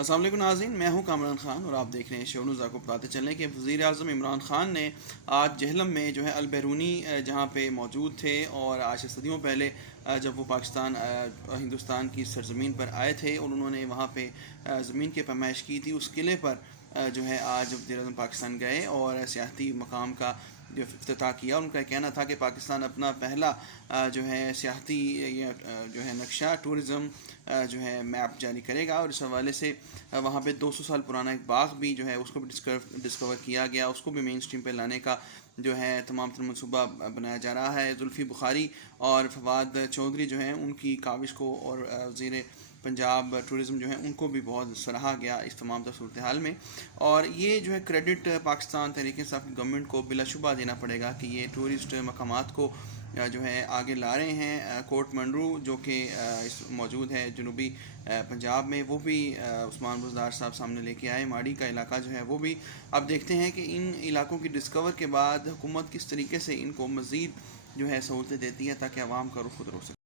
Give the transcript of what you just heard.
السلام علیکم ناظرین، میں ہوں کامران خان اور آپ دیکھ رہے ہیں شو نیوز۔ آپ کو بتاتے چلیں کہ وزیر اعظم عمران خان نے آج جہلم میں جو ہے البیرونی جہاں پہ موجود تھے، اور آج سے صدیوں پہلے جب وہ ہندوستان کی سرزمین پر آئے تھے اور انہوں نے وہاں پہ زمین کی پیمائش کی تھی، اس قلعے پر جو ہے آج وزیر اعظم پاکستان گئے اور سیاحتی مقام کا جو افتتاح کیا۔ ان کا کہنا تھا کہ پاکستان اپنا پہلا جو ہے سیاحتی جو ہے نقشہ ٹورزم جو ہے میپ جاری کرے گا، اور اس حوالے سے وہاں پہ 200 سال پرانا ایک باغ بھی جو ہے اس کو بھی ڈسکور کیا گیا، اس کو بھی مین اسٹریم پہ لانے کا جو ہے تمام تر منصوبہ بنایا جا رہا ہے۔ زلفی بخاری اور فواد چودھری جو ہیں ان کی کاوش کو، اور وزیر پنجاب ٹورزم جو ہیں ان کو بھی بہت سراہا گیا اس تمام تر صورتحال میں، اور یہ جو ہے کریڈٹ پاکستان تحریک انصاف گورنمنٹ کو بلا شبہ دینا پڑے گا کہ یہ ٹورسٹ مقامات کو جو ہے آگے لا رہے ہیں۔ کوٹ منڈرو جو کہ موجود ہے جنوبی پنجاب میں، وہ بھی عثمان بزدار صاحب سامنے لے کے آئے۔ ماڑی کا علاقہ جو ہے وہ بھی اب دیکھتے ہیں کہ ان علاقوں کی ڈسکور کے بعد حکومت کس طریقے سے ان کو مزید جو ہے سہولتیں دیتی ہے تاکہ عوام کا رخ خود رو سکے۔